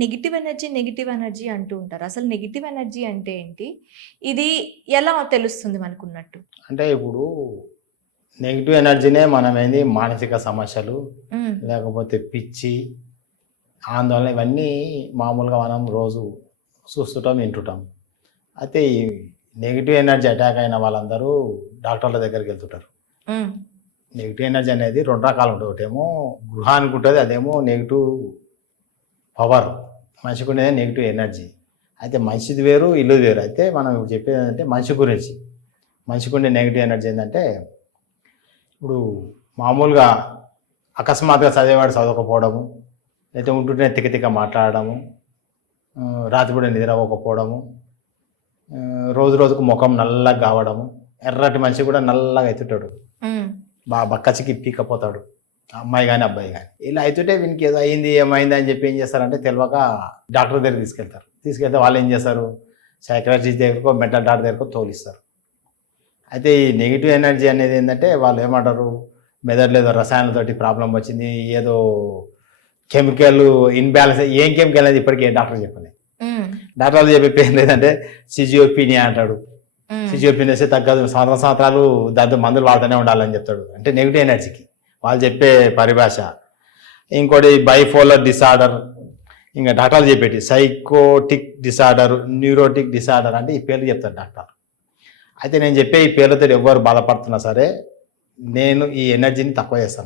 Negative energy negative energy అంటూ ఉంటారు. అసలు నెగిటివ్ ఎనర్జీ అంటే ఏంటి? ఇది ఎలా తెలుస్తుంది మనకున్నట్టు? అంటే ఇప్పుడు నెగిటివ్ ఎనర్జీనే మనం ఏంది మానసిక సమస్యలు లేకపోతే పిచ్చి ఆందోళన ఇవన్నీ మామూలుగా మనం రోజు చూస్తుంటాం వింటుంటాం. అయితే ఈ నెగిటివ్ ఎనర్జీ అటాక్ అయిన వాళ్ళందరూ డాక్టర్ల దగ్గరికి వెళ్తుంటారు. నెగిటివ్ ఎనర్జీ అనేది రెండు రకాలు ఉంటుంది ఒకటేమో గృహానికి ఉంటుంది అదేమో నెగిటివ్ పవర్. మనిషికి ఉండేది నెగిటివ్ ఎనర్జీ అయితే మనిషిది వేరు ఇల్లు వేరు. అయితే మనం ఇప్పుడు చెప్పేది ఏంటంటే మనిషి గురించి. మనిషికి ఉండే నెగిటివ్ ఎనర్జీ ఏంటంటే ఇప్పుడు మామూలుగా అకస్మాత్తుగా చదివేవాడు చదవకపోవడము లేకపోతే ఉంటుంటే తిక్క తిక్క మాట్లాడడము రాత్రిపూట నిద్ర అవ్వకపోవడము రోజు రోజుకు ముఖం నల్లగా కావడము ఎర్రటి మనిషి కూడా నల్లగా ఉమ్, బాగా బక్కచికి పీకపోతాడు అమ్మాయి కానీ అబ్బాయి కానీ ఇలా అవుతుంటే వీనికి ఏదో అయింది ఏమైంది అని చెప్పి ఏం చేస్తారంటే తెలియక డాక్టర్ దగ్గరికి తీసుకెళ్తారు. తీసుకెళ్తే వాళ్ళు ఏం చేస్తారు? సైకలాజిస్ట్ దగ్గరకో మెంటల్ డాక్టర్ దగ్గరకో తోలిస్తారు. అయితే ఈ నెగిటివ్ ఎనర్జీ అనేది ఏంటంటే వాళ్ళు ఏమంటారు? మెదడులో ఏదో రసాయనాలతోటి ప్రాబ్లం వచ్చింది ఏదో కెమికల్ ఇన్బ్యాలెన్స్ ఏం కెమికల్ అనేది ఇప్పటికీ ఏ డాక్టర్ చెప్పలేదు డాక్టర్లు చెప్పే పేరు లేదంటే సిజియోపీనియా అంటాడు. వేస్తే తగ్గదు సంవత్సరం సంవత్సరాలు దాంతో మందులు వాడుతూనే ఉండాలని చెప్తాడు. అంటే నెగిటివ్ ఎనర్జీకి. వాళ్ళు చెప్పే పరిభాష. ఇంకోటి బైఫోలర్ డిసార్డర్ ఇంకా డాక్టర్లు చెప్పేటి సైకోటిక్ డిసార్డర్ న్యూరోటిక్ డిసార్డర్ అంటే ఈ పేర్లు చెప్తారు డాక్టర్ అయితే నేను చెప్పే ఈ పేర్లతో ఎవరు బాధపడుతున్నా సరే నేను ఈ ఎనర్జీని తక్కువ చేస్తాను.